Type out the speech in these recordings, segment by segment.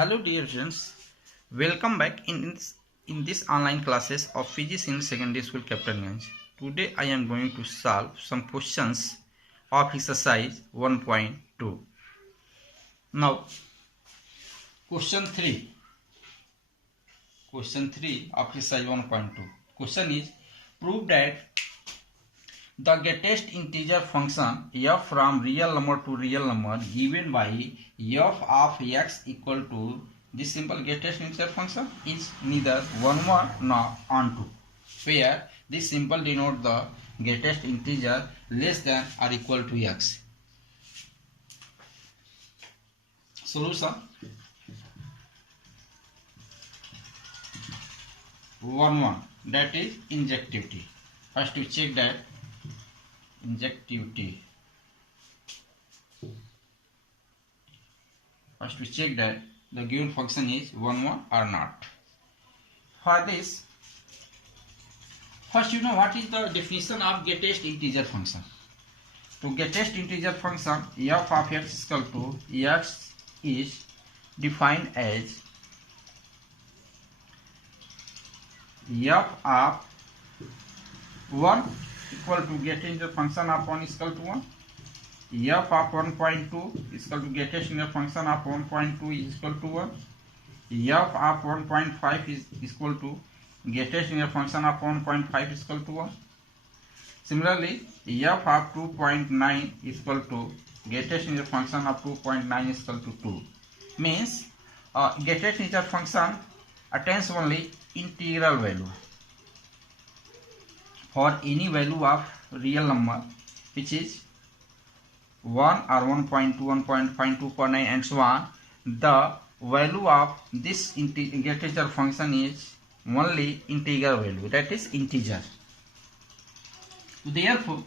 Hello dear friends, welcome back in this online classes of Physics in Secondary School Captain. Today I am going to solve some questions of exercise 1.2. Now question 3 of exercise 1.2. Question is, prove that the greatest integer function f from real number to real number given by f of x equal to this simple greatest integer function is neither 1 nor onto, where this symbol denotes the greatest integer less than or equal to x. Solution: 1 that is injectivity. First we check that injectivity. First we check that the given function is 1 or not. For this, first you know what is the definition of greatest integer function. To greatest integer function, f of x is equal to x is defined as f of 1 equal to greatest integer function of 1 is equal to 1. F of 1.2 is equal to greatest integer function of 1.2 is equal to 1. F of 1.5 is equal to greatest integer function of 1.5 is equal to 1. Similarly, f of 2.9 is equal to greatest integer function of 2.9 is equal to 2. Means greatest integer function attains only integral value for any value of real number which is 1 or 1.2, 1.5, 2.9 and so on. The value of this integer function is only integer value, that is integer. Therefore,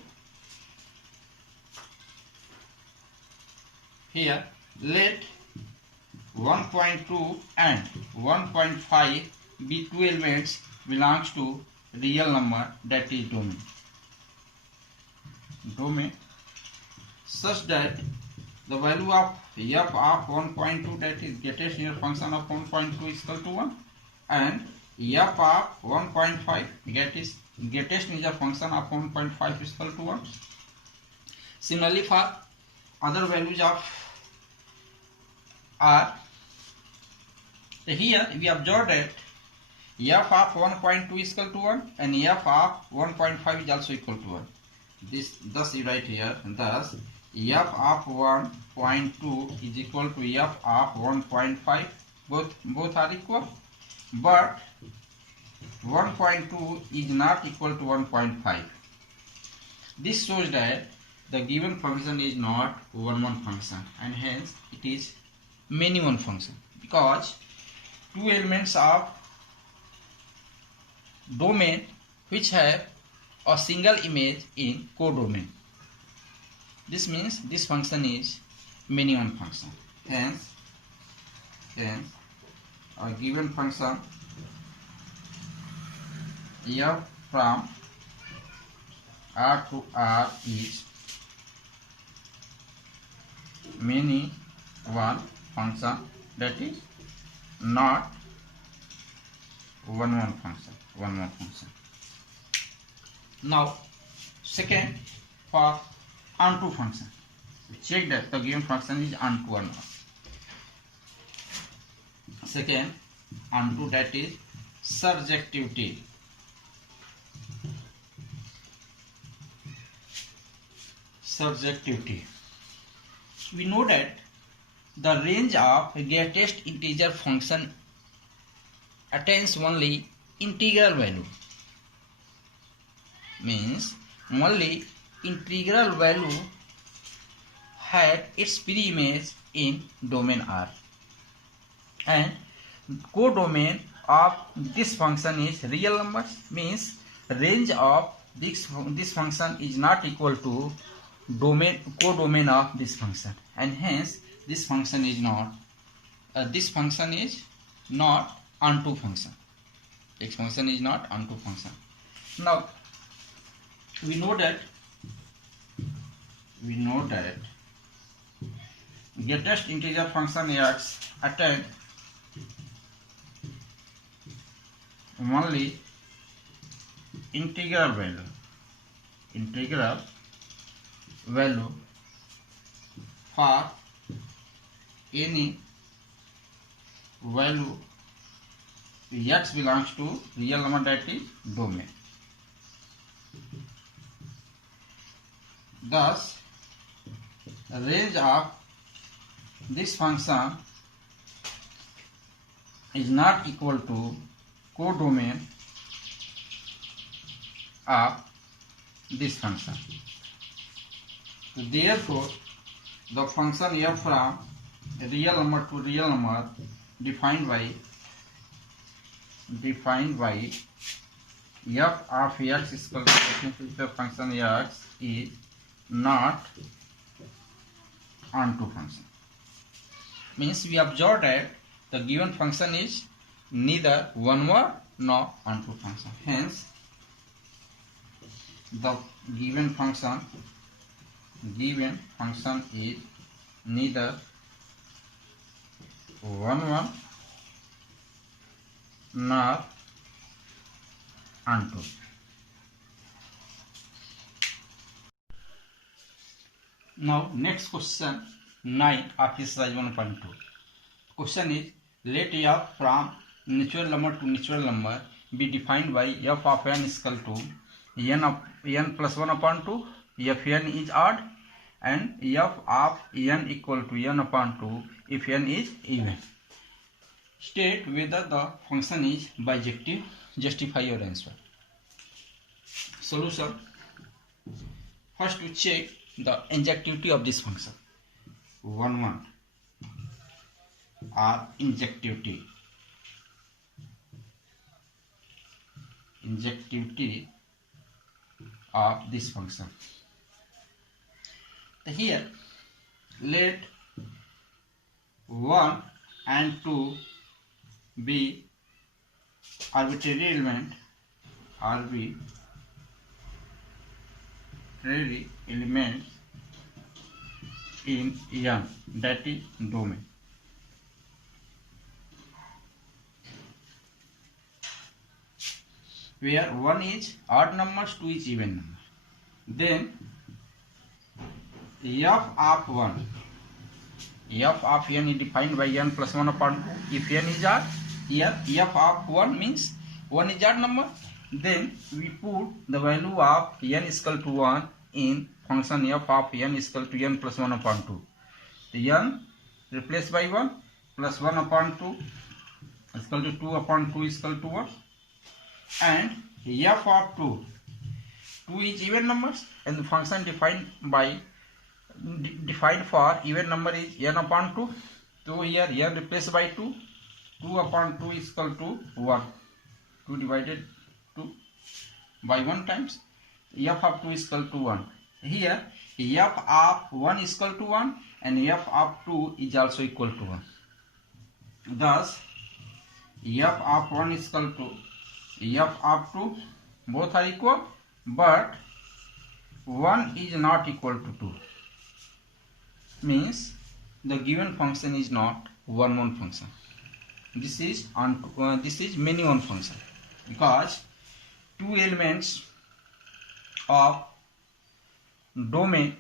here let 1.2 and 1.5 be two elements belongs to real number, that is domain, such that the value of f of 1.2, that is greatest integer function of 1.2 is equal to 1, and f of 1.5, that is greatest integer function of 1.5 is equal to 1. Similarly, for other values of r, here we observe that f of 1.2 is equal to 1 and f of 1.5 is also equal to 1. Thus you write here, thus f of 1.2 is equal to f of 1.5. Both are equal, but 1.2 is not equal to 1.5. This shows that the given function is not one function, and hence it is many one function, because two elements of domain which have a single image in codomain. This means this function is many one function. Hence a given function f from R to R is many one function, that is not one function. Now second, for onto function, we check that the given function is onto or not. Second, onto, that is surjectivity. We know that the range of greatest integer function attains only integral value, means only integral value had its pre-image in domain R, and codomain of this function is real numbers, means range of this function is not equal to codomain of this function, and hence this function is not onto function. This function is not onto function. Now we know that greatest integer function x attain only integral value for any value x belongs to real number, that is domain. Thus, range of this function is not equal to codomain of this function. So therefore, the function f from real number to real number defined by f of x is equal to the function x is not onto function. Means we observe that the given function is neither one word nor onto function. Hence, the given function is neither one nor onto. Now next question 9 of exercise 1.2. Question is, let f from natural number to natural number be defined by f of n is equal to n plus 1 upon 2 if n is odd, and f of n equal to n upon 2 if n is even. State whether the function is bijective. Justify your answer. Solution. First, to check the injectivity of this function. 1 or injectivity of this function. Here, let 1 and 2 be arbitrary elements in n, that is domain. Where 1 is odd numbers, 2 is even number. Then f of n is defined by n plus 1 upon 2 if n is odd. Here f of 1 means 1 is odd number. Then we put the value of n is equal to 1 in function f of n is equal to n plus 1 upon 2. The n replaced by 1 plus 1 upon 2 is equal to 2 upon 2 is equal to 1. And f of 2 is even numbers, and the function defined for even number is n upon 2. So here n replaced by 2 upon 2 is equal to 1. 2 divided 2 by 1 times f of 2 is equal to 1. Here f of 1 is equal to 1 and f of 2 is also equal to 1. Thus f of 1 is equal to f of 2, both are equal, but 1 is not equal to 2. Means the given function is not one function. This is many one function, because two elements of domain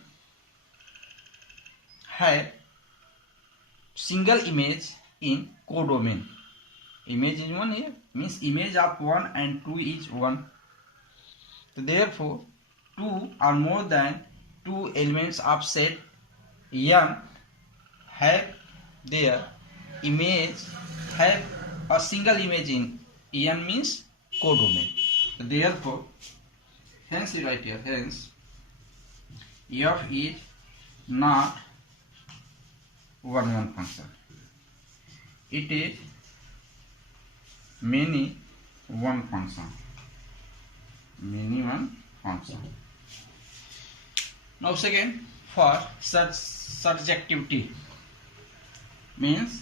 have single image in codomain. Image is 1 here, means image of 1 and 2 is 1. So therefore 2 or more than 2 elements of set n have their image have a single image in n, means codomain. So therefore, hence we write here, hence f is not one function. It is many one function. Now second, for surjectivity means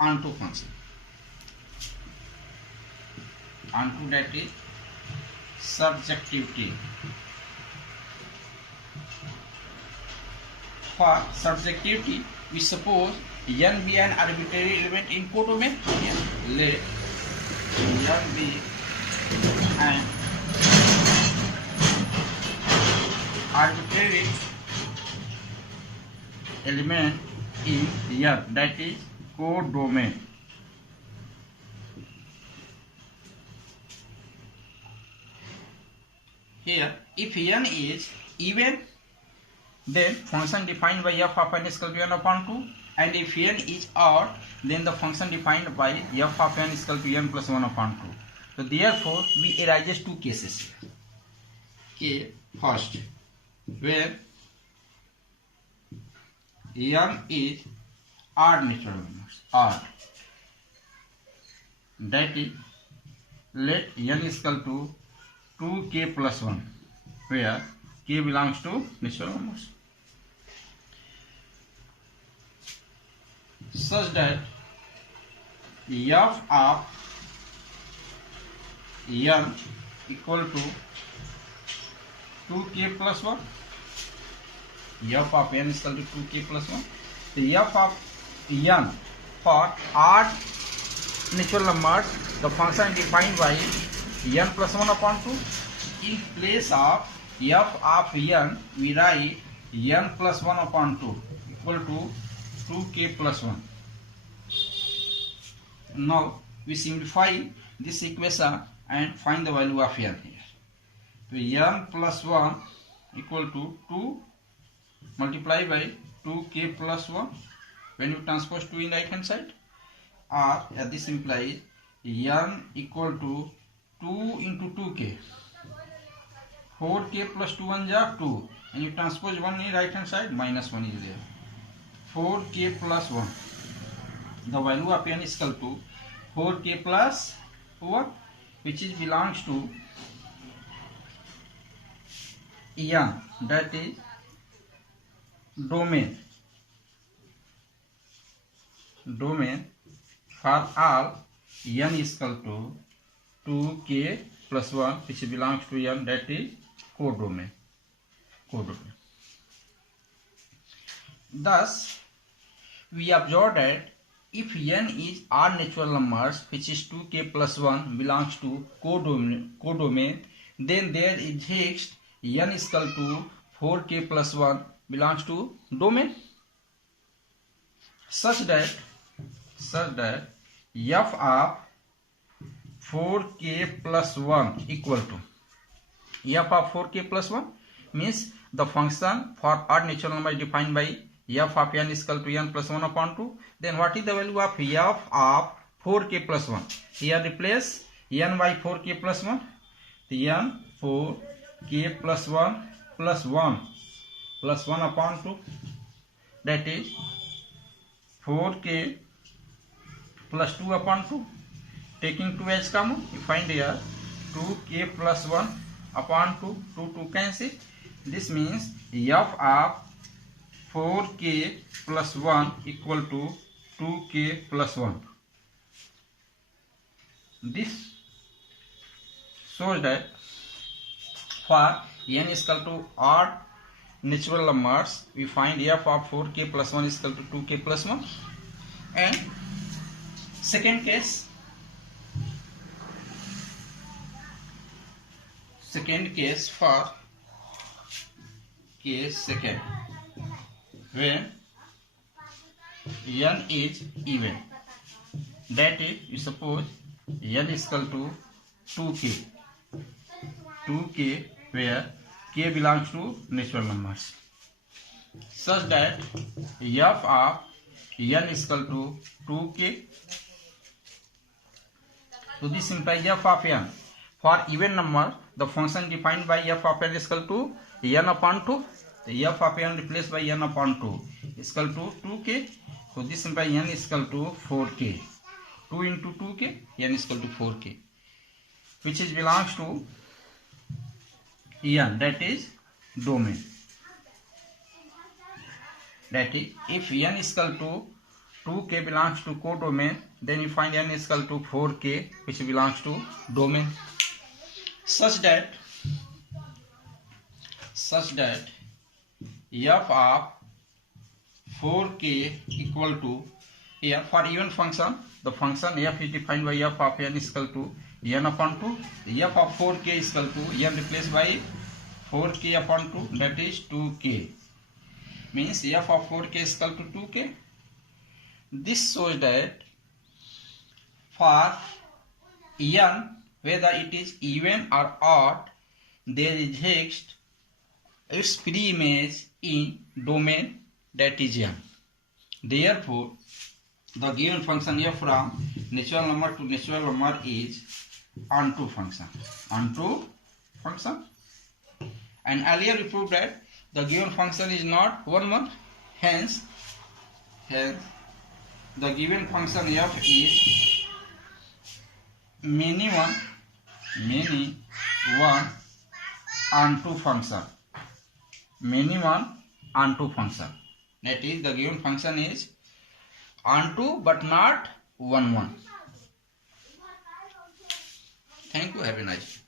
onto function. Onto, that is surjectivity. For surjectivity, we suppose n be an arbitrary element in codomain. Let n be an arbitrary element in n, that is codomain. Here, if n is even, then function defined by f of n is equal to n upon 2, and if n is odd, then the function defined by f of n is equal to n plus 1 upon 2. So therefore, we arises two cases. Okay, first, where n is odd natural numbers, odd, that is, let n is equal to 2k plus 1, where k belongs to natural numbers, such that f of n equal to 2k plus 1, f of n is equal to 2k plus 1. The f of n for odd natural numbers, the function defined by n plus 1 upon 2. In place of f of n, we write n plus 1 upon 2 equal to 2k plus 1. Now we simplify this equation and find the value of n here. So n plus 1 equal to 2 multiplied by 2k plus 1 when you transpose 2 in right hand side, or this implies n equal to 2 into 2k, 4k plus 2 1 ja 2, and you transpose 1 in right hand side, minus 1 is there, 4k plus 1. The value of n is equal to 4k plus 1, which is belongs to n, that is domain for all n is equal to 2k plus 1, which belongs to n, that is codomain. Thus, we observe that if n is odd natural numbers, which is 2k plus 1 belongs to codomain, then there exists n is equal to 4k plus 1 belongs to domain, such that f of 4k plus 1 equal to f of 4k plus 1 means the function for odd natural number is defined by f of n is equal to n plus 1 upon 2. Then what is the value of f of 4k plus 1? Here replace n by 4k plus 1. The n 4k plus 1 plus 1 upon 2, that is 4k plus 2 upon 2. Taking 2 as common, you find here 2k plus 1 upon 2 cancel. This means f of 4k plus 1 equal to 2k plus 1. This shows that for n is equal to odd natural numbers, we find f of 4k plus 1 is equal to 2k plus 1. And second case for case second, when n is even, that is, you suppose n is equal to 2k, where k belongs to natural numbers, such that f of n is equal to 2k. So this implies f of n for even number, the function defined by f of n is equal to n upon 2. The f of n replaced by n upon 2 is equal to 2k. So this implies n is equal to 4k. 2 into 2k, n is equal to 4k, which is belongs to n, that is domain. That is, if n is equal to 2k belongs to codomain, then you find n is equal to 4k, which belongs to domain, such that f of 4k equal to here for even function, the function f is defined by f of n is equal to n upon 2. F of 4k is equal to n replaced by 4k upon 2, that is 2k. Means f of 4k is equal to 2k. This shows that for n, whether it is even or odd, there exists its pre-image in domain, that is n. Therefore, the given function f from natural number to natural number is onto function. Onto function. And earlier we proved that the given function is not 1 1. Hence the given function f is many one onto function. Many one onto function. That is, the given function is onto but not 1 1. Thank you. Have a nice day.